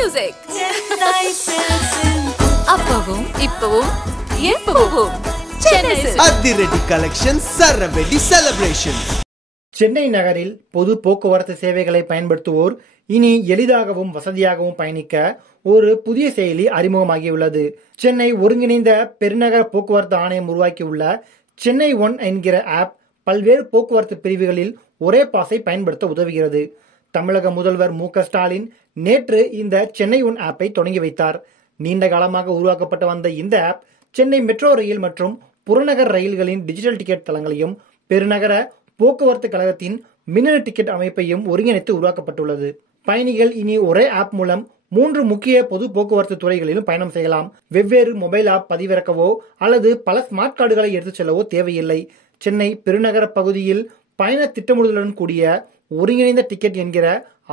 music. அப்பவும் இப்பவும் எப்பவும் சென்னை அதிரடி கலெக்ஷன் சரவெடி செலிப்ரேஷன். சென்னை நகரில் பொது போக்குவரத்து சேவைகளை பயன்படுத்துவோர் இனி எளிதாகவும் வசதியாகவும் பயணிக்க ஒரு புதிய செயலி அறிமுகமாகியுள்ளது. சென்னை ஒருங்கிணைந்த பெருநகர போக்குவரத்து ஆணையம் உருவாக்கியுள்ள சென்னை ஒன் என்கிற ஆப் பல்வேறு போக்குவரத்து பிரிவுகளில் ஒரே பாஸை பயன்படுத்த உதவுகிறது. தமிழக முதல்வர் மு.க.ஸ்டாலின் நேற்று இந்த சென்னை ஒன் ஆப்பை தொடங்கி வைத்தார். நீண்ட காலமாக உருவாக்கப்பட்டு வந்த இந்த ஆப் சென்னை மெட்ரோ ரயில் மற்றும் புறநகர் ரயில்களின் டிஜிட்டல் டிக்கெட் தளங்களையும் பெருநகர போக்குவரத்து கழகத்தின் மின்னணு டிக்கெட் அமைப்பையும் ஒருங்கிணைத்து உருவாக்கப்பட்டுள்ளது. பயணிகள் இனி ஒரே ஆப் மூலம் 3 முக்கிய பொது போக்குவரத்து துறைகளிலும் பயணம் செய்யலாம். வெவ்வேறு மொபைல் ஆப் பதிவிறக்கவோ அல்லது பல ஸ்மார்ட் கார்டுகளை எடுத்துச் செல்லவோ தேவையில்லை. சென்னை பெருநகர பகுதியில் பயண திட்டமிடுதலுடன் கூடிய ஒருங்கிணைந்த டிக்கெட் என்கிற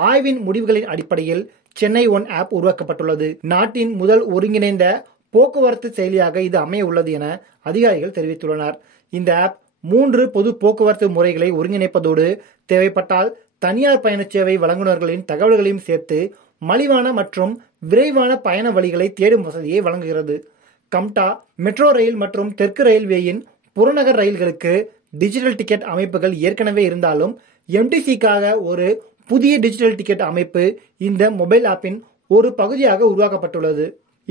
ஆய்வின் முடிவுகளின் அடிப்படையில் சென்னை ஒன் ஆப் உருவாக்கப்பட்டுள்ளது. நாட்டின் முதல் ஒருங்கிணைந்த போக்குவரத்து செயலியாக இது அமைய உள்ளது என அதிகாரிகள் தெரிவித்துள்ளனர். இந்த ஆப் 3 பொது போக்குவரத்து முறைகளை ஒருங்கிணைப்பதோடு தேவைப்பட்டால் தனியார் பயண சேவை வழங்குநர்களின் தகவல்களையும் சேர்த்து மலிவான மற்றும் விரைவான பயண வழிகளை தேடும் வசதியை வழங்குகிறது. கம்டா, மெட்ரோ ரயில் மற்றும் தெற்கு ரயில்வேயின் புறநகர் ரயில்களுக்கு டிஜிட்டல் டிக்கெட் அமைப்புகள் ஏற்கனவே இருந்தாலும் எம்டிசிக்காக ஒரு புதிய டிஜிட்டல் டிக்கெட் அமைப்பு இந்த மொபைல் ஆப்பின் ஒரு பகுதியாக உருவாக்கப்பட்டுள்ளது.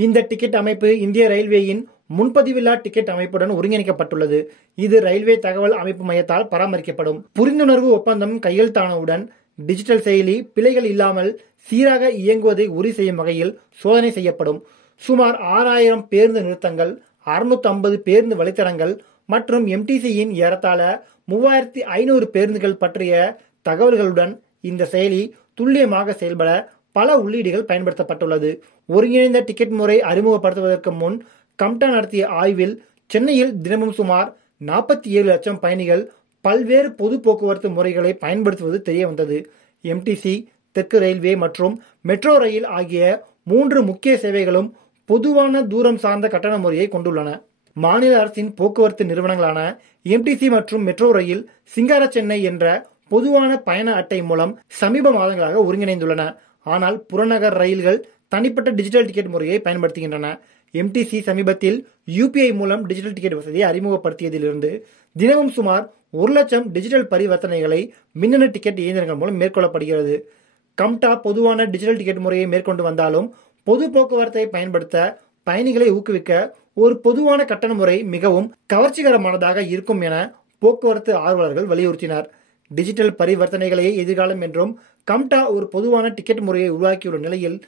இந்த டிக்கெட் அமைப்பு இந்திய ரயில்வேயின் முன்பதிவில்லா டிக்கெட் அமைப்புடன் ஒருங்கிணைக்கப்பட்டுள்ளது. இது ரயில்வே தகவல் அமைப்பு மையத்தால் பராமரிக்கப்படும். புரிந்துணர்வு ஒப்பந்தம் கையெழுத்தானவுடன் டிஜிட்டல் செயலி பிழைகள் இல்லாமல் சீராக இயங்குவதை உறுதி செய்யும் வகையில் சோதனை செய்யப்படும். சுமார் 6000 பேருந்து நிறுத்தங்கள், 650 பேருந்து வழித்தடங்கள் மற்றும் எம்டிசியின் ஏறத்தாழ 3500 பேருந்துகள் பற்றிய தகவல்களுடன் இந்த செயலி துல்லியமாக செயல்பட பல உள்ளீடுகள் பயன்படுத்தப்பட்டுள்ளது. ஒருங்கிணைந்த டிக்கெட் முறை அறிமுகப்படுத்துவதற்கு முன் கம்டா நடத்திய ஆய்வில் சென்னையில் தினமும் சுமார் 47 லட்சம் பயணிகள் பல்வேறு பொது போக்குவரத்து முறைகளை பயன்படுத்துவது தெரிய வந்தது. எம்டிசி, தெற்கு ரயில்வே மற்றும் மெட்ரோ ரயில் ஆகிய 3 முக்கிய சேவைகளும் பொதுவான தூரம் சார்ந்த கட்டண முறையை கொண்டுள்ளன. மாநில அரசின் போக்குவரத்து நிறுவனங்களான எம்டிசி மற்றும் மெட்ரோ ரயில் சிங்கார சென்னை என்ற பொதுவான பயண அட்டை மூலம் சமீப மாதங்களாக ஒருங்கிணைந்துள்ளன. ஆனால் புறநகர் ரயில்கள் தனிப்பட்ட டிஜிட்டல் டிக்கெட் முறையை பயன்படுத்துகின்றன. எம்டிசி சமீபத்தில் யூபிஐ மூலம் டிஜிட்டல் டிக்கெட் வசதியை அறிமுகப்படுத்தியதிலிருந்து தினமும் சுமார் 1 லட்சம் டிஜிட்டல் பரிவர்த்தனைகளை மின்னணு டிக்கெட் இயந்திரங்கள் மூலம் மேற்கொள்ளப்படுகிறது. கம்டா பொதுவான டிஜிட்டல் டிக்கெட் முறையை மேற்கொண்டு வந்தாலும் பொது போக்குவரத்தை பயன்படுத்த பயணிகளை ஊக்குவிக்க ஒரு பொதுவான கட்டண முறை மிகவும் கவர்ச்சிகரமானதாக இருக்கும் என போக்குவரத்து ஆர்வலர்கள் வலியுறுத்தினர். டிஜிட்டல் பரிவர்த்தனைகளே எதிர்காலம் என்றும் கம்டா ஒரு பொதுவான டிக்கெட் முறையை உருவாக்கியுள்ள நிலையில்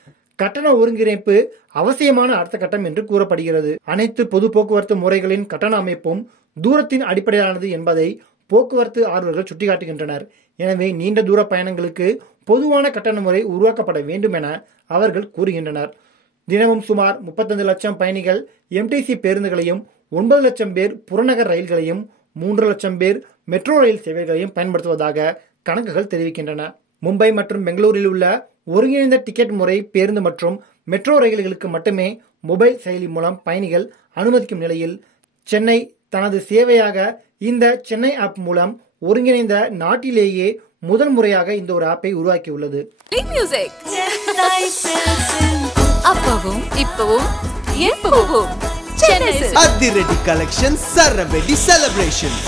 கட்டண ஒருங்கிணைப்பு அவசியமான அடுத்த கட்டம் என்று கூறப்படுகிறது. அனைத்து பொது போக்குவரத்து முறைகளின் கட்டண அமைப்பும் தூரத்தின் அடிப்படையிலானது என்பதை போக்குவரத்து ஆர்வலர்கள் சுட்டிக்காட்டுகின்றனர். எனவே நீண்ட தூர பயணங்களுக்கு பொதுவான கட்டண முறை உருவாக்கப்பட வேண்டும் என அவர்கள் கூறுகின்றனர். தினமும் சுமார் 35 லட்சம் பயணிகள் எம்டிசி பேருந்துகளையும், 9 லட்சம் பேர் புறநகர் ரயில்களையும், 3 லட்சம் பேர் மெட்ரோ ரயில் சேவைகளையும் பயன்படுத்துவதாக கணக்குகள் தெரிவிக்கின்றன. மும்பை மற்றும் பெங்களூரில் உள்ள ஒருங்கிணைந்த டிக்கெட் முறை பேருந்து மற்றும் மெட்ரோ ரயில்களுக்கு மட்டுமே மொபைல் செயலி மூலம் பயணிகள் அனுமதிக்கும் நிலையில் சென்னை தனது சேவையாக இந்த சென்னை ஆப் மூலம் ஒருங்கிணைந்த நாட்டிலேயே முதல் முறையாக இந்த ஒரு ஆப்பை உருவாக்கியுள்ளது. அப்பவும் இப்பவும் எப்பவும் சென்னை அதிரடி கலெக்ஷன் சரவெடி செலிப்ரேஷன்.